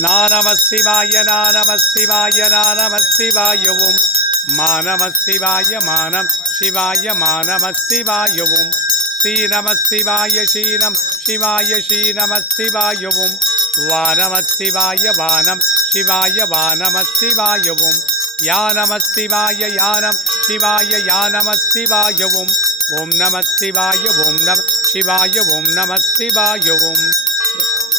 நம சிவாய நம சிவாய நம சிவாய ஓம் நம சிவாய மானம் சிவாய நம சிவாய ஓம் ஸ்ரீ நம சிவாய ஸ்ரீனம் சிவாய ஸ்ரீ நம சிவாய ஓம் நம சிவாய வானம் சிவாய நம சிவாய ஓம் நம சிவாய யானம் சிவாய நம சிவாய ஓம் நம சிவாய ஓம் நம சிவாய ஓம் நம சிவாய ஓம்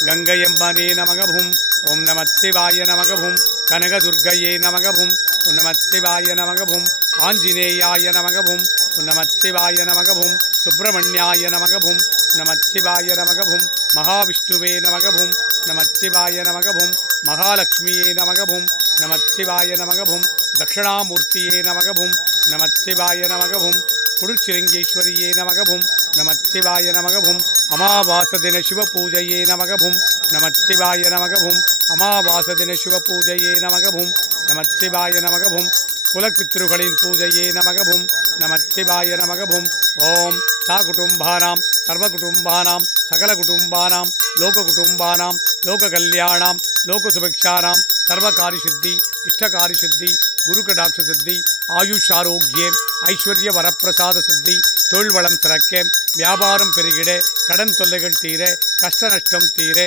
கங்கையம்பனே நமகவும் ஓம் நம சிவாய நமகவும் கனகதுர்கையே நமகவும் ஓம் நம சிவாய நமகவும் ஆஞ்சநேயாய நமகவும் ஓம் நம சிவாய நமகவும் சுப்பிரமணியாய நமகவும் நம சிவாய நமகவும் மகாவிஷ்ணுவே நமகவும் நம சிவாய நமகவும் மகாலட்சுமியே நமகவும் நம சிவாய நமகவும் தட்சிணாமூர்த்தியே நமகவும் நம சிவாய நமகவும் குருச்சிரங்கேஸ்வரியே நமகவும் நம சிவாய நமகவும் அமாவாசதின சிவபூஜையே நமகவும் நம சிவாய நமகவும் அமாவாசதின சிவபூஜையே நமகவும் நம சிவாய நமகவும் குலப்பித்ருகளின் பூஜையே நமகவும் நம சிவாய நமகவும் ஓம் சாகுடும்பானாம் சர்வகுடும்பானாம் சகலகுடும்பானாம் லோககுடும்பானாம் லோககல்யாணாம் லோகசுபிக்ஷானாம் சர்வகாரிசித்தி இஷ்டகாரிசித்தி குருகடாட்சசித்தி ஆயுஷாரோக்கியம் ஐஸ்வர்ய வரப்பிரசாத சித்தி தொழில் வளம் சிறக்க வியாபாரம் பெருகிட கடன் தொல்லைகள் தீர கஷ்ட நஷ்டம் தீர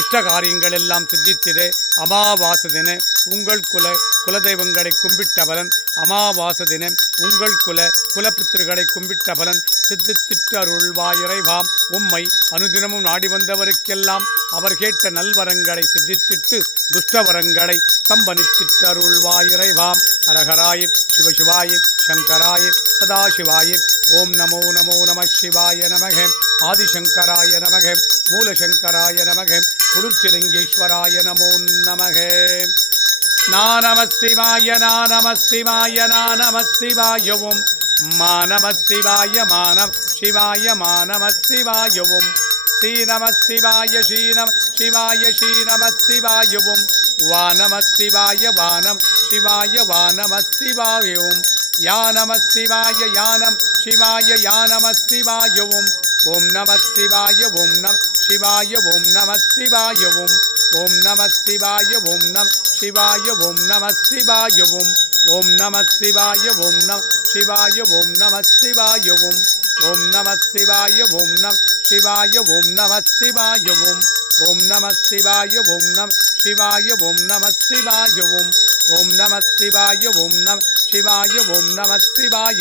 இஷ்ட காரியங்கள் எல்லாம் சித்தித்திட அமாவாசை தின உங்கள் குலதெய்வங்களை கும்பிட்ட பலன் அமாவாசை தினம் உங்கள் குலப்பித்திருகளை கும்பிட்ட பலன் சித்தித்திட்டு அருள்வாயிறைவாம் உம்மை அனுதினமும் நாடி வந்தவருக்கெல்லாம் அவர் கேட்ட நல்வரங்களை சித்தித்திட்டு துஷ்டவரங்களை ஸ்தம்பனித்திட்டு அருள்வாயிறைவாம் அரஹராய சிவசிவாய சங்கராய சதாசிவாய ஓம் நமோ நமோ நம சிவாய நமக ஆதிசங்கராய நமக மூலசங்கராய நமக குளிர்ச்சிலிங்கேஸ்வராய நமோ நமக நம சிவாய நம சிவாய நம சிவாய ஓம் நம சிவாய மானம் சிவாய நம சிவாய ஓம் ஸ்ரீ நம சிவாய ஸ்ரீனம் சிவாய ஸ்ரீ நம சிவாய ஓம் நம சிவாய வானம் சிவாய நம சிவாய ஓம் நம சிவாய யானம் சிவாய நம சிவாய ஓம் நம சிவாய ஓம் நம சிவாய ஓம் நம சிவாய ஓம் நம சிவாய ஓம் நம சிவாய ஓம் நம சிவாய ஓம் நம சிவாய ஓம் நம சிவாய ஓம் நம சிவாய ஓம் நம சிவாய ஓம் நம சிவாய ஓம் நம சிவாய ஓம் நம சிவாய ஓம் நம சிவாய ஓம் நம சிவாய ஓம் நம சிவாய ஓம் நம சிவாய ஓம் நம சிவாய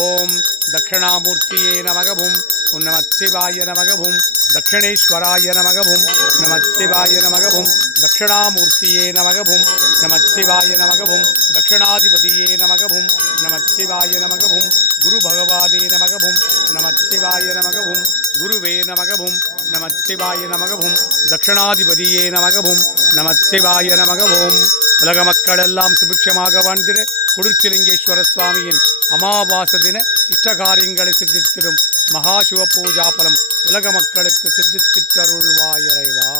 ஓம் தட்சிணாமூர்த்தியே நமகவும் ஓம் நம சிவாய நமகவும் தட்சிணேஸ்வராய நமகவும் நம சிவாய நமகவும் தட்சிணாமூர்த்தியே நமகவும் நம சிவாய நமகவும் தட்சிணாதிபதியே நமகவும் நம சிவாய நமகவும் குரு பகவானே நமகவும் நம சிவாய நமகவும் குருவே நமகவும் நம சிவாய நமகவும் தட்சிணாதிபதியே நமகவும் நம சிவாய நமகவும் உலக மக்கள் எல்லாம் சுபிக்ஷமாக வாழ்ந்திட குளிர்ச்சிலிங்கேஸ்வர சுவாமியின் அமாவாசை தின இஷ்டகாரியங்களை சித்தித்திடும் மகாசிவ பூஜா பலம் உலக மக்களுக்கு சித்தித்திட்டருள்வாயிறைவா.